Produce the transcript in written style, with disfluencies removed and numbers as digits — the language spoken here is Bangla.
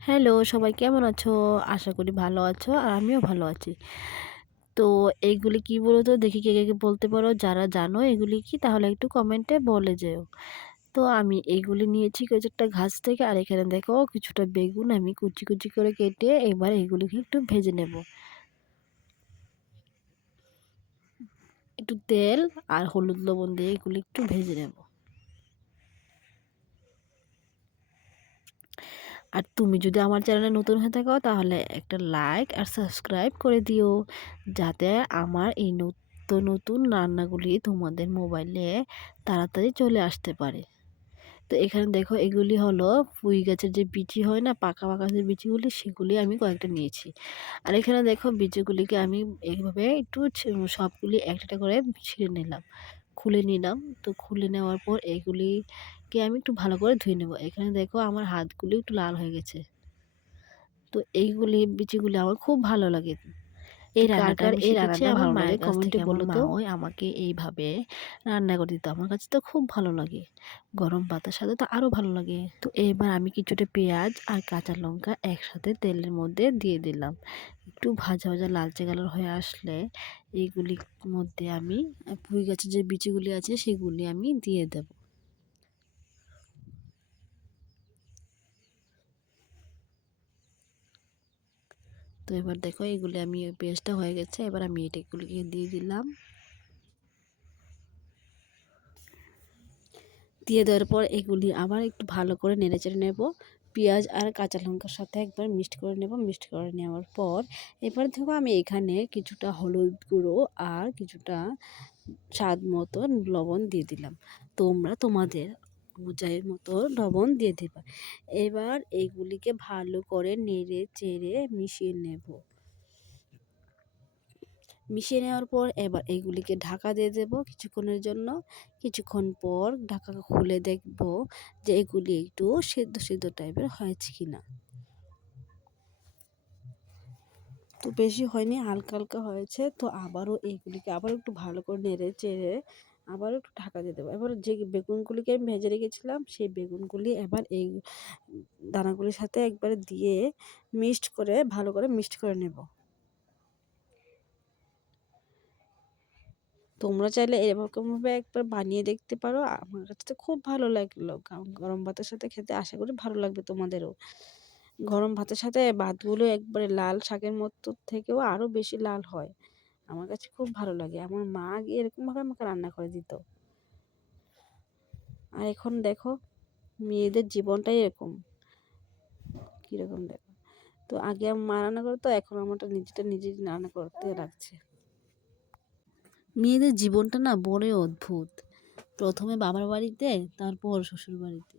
হ্যালো, সবাই কেমন আছো? আশা করি ভালো আছো আর আমিও ভালো আছি। তো এইগুলি কি বলো তো দেখি কে বলতে পারো? যারা জানো এগুলি কি তাহলে একটু কমেন্টে বলে যেও। তো আমি এইগুলি নিয়েছি একটা গাছ থেকে, আর এখানে দেখো কিছুটা বেগুন আমি কুচি করে কেটে এবার এগুলিকে একটু ভেজে নেব। একটু তেল আর হলুদ লবণ দিয়ে এগুলি একটু ভেজে নেব। আর তুমি যদি আমার চ্যানেলে নতুন হয়ে থাকো তাহলে একটা লাইক আর সাবস্ক্রাইব করে দিও, যাতে আমার এই নতুন নতুন রান্নাগুলি তোমাদের মোবাইলে তাড়াতাড়ি চলে আসতে পারে। তো এখানে দেখো এগুলি হলো পুঁই গাছের যে বিচি হয় না, পাকা পাকা যে বিচিগুলি, সেগুলি আমি কয়েকটা নিয়েছি। আর এখানে দেখো বিচিগুলিকে আমি এইভাবে একটু সবগুলি একটা করে ছিঁড়ে নিলাম, খুলে নিলাম। তো খুলে নেওয়ার পর এগুলিকে আমি একটু ভালো করে ধুয়ে নেব। এখানে দেখো আমার হাতগুলি একটু লাল হয়ে গেছে। তো এইগুলি বিচিগুলি আমার খুব ভালো লাগে। এই কার রান্নাটা কার আমি এই শিখেছি রান্নাটা আমার ভালো লাগে মায়ের কাছ কমেন্টে থেকে। আমার বলো তো। মাও আমাকে এইভাবে রান্না করে দিত। আমার কাছে তো খুব ভালো লাগে। গরম ভাতের সাথে তো আরও ভালো লাগে। তো এবার আমি কিছুটা পেঁয়াজ আর কাঁচা লঙ্কা একসাথে তেলের মধ্যে দিয়ে দিলাম। একটু ভাজা ভাজা লালচে কালার হয়ে আসলে এইগুলির মধ্যে আমি পুঁই গাছের যে বিচিগুলি আছে সেগুলি আমি দিয়ে দেব। তো এবার দেখো এগুলি আমি পেঁয়াজটা হয়ে গেছে, এবার আমি এগুলিকে দিয়ে দিলাম। দিয়ে দেওয়ার পর এগুলি আবার একটু ভালো করে নেড়েচেড়ে নেব। পেঁয়াজ আর কাঁচা লঙ্কার সাথে একবার মিক্সড করে নেব। মিক্সড করে নেওয়ার পর এবার দেখো আমি এখানে কিছুটা হলুদ গুঁড়ো আর কিছুটা স্বাদ মতো লবণ দিয়ে দিলাম। তোমরা তোমাদের অনুযায়ী মতো লবণ দিয়ে দেবা। এবার এইগুলিকে ভালো করে নেড়ে চেড়ে মিশিয়ে নেব। মিশিয়ে নেওয়ার পর এবার এইগুলিকে ঢাকা দিয়ে দেবো কিছুক্ষণের জন্য। কিছুক্ষণ পর ঢাকা খুলে দেখব যে এগুলি একটু সেদ্ধ সেদ্ধ টাইপের হয়েছে কিনা। তো বেশি হয়নি, হালকা হালকা হয়েছে। তো আবারও এইগুলিকে আবার একটু ভালো করে নেড়ে চেড়ে আবারও একটু ঢাকা দিয়ে দেবো। এবার যে বেগুনগুলিকে আমি ভেজে রেখেছিলাম সেই বেগুনগুলি এবার এই দানাগুলির সাথে একবারে দিয়ে মিক্সড করে ভালো করে মিক্সড করে নেব। তোমরা চাইলে এরকমভাবে একবার বানিয়ে দেখতে পারো। আমার কাছে তো খুব ভালো লাগলো। গরম ভাতের সাথে খেতে আশা করি ভালো লাগবে তোমাদেরও। গরম ভাতের সাথে ভাতগুলো একবারে লাল শাকের মতো থেকেও আরও বেশি লাল হয়। আমার কাছে খুব ভালো লাগে। আমার মা আগে এরকমভাবে আমাকে রান্না করে দিত। আর এখন দেখো মেয়েদের জীবনটাই এরকম, কীরকম দেখো। তো আগে আমার মা রান্না করতো, এখন আমারটা নিজেই রান্না করতে লাগছে। মেয়েদের জীবনটা না বড়ই অদ্ভুত। প্রথমে বাবার বাড়িতে, তারপর শ্বশুর বাড়িতে।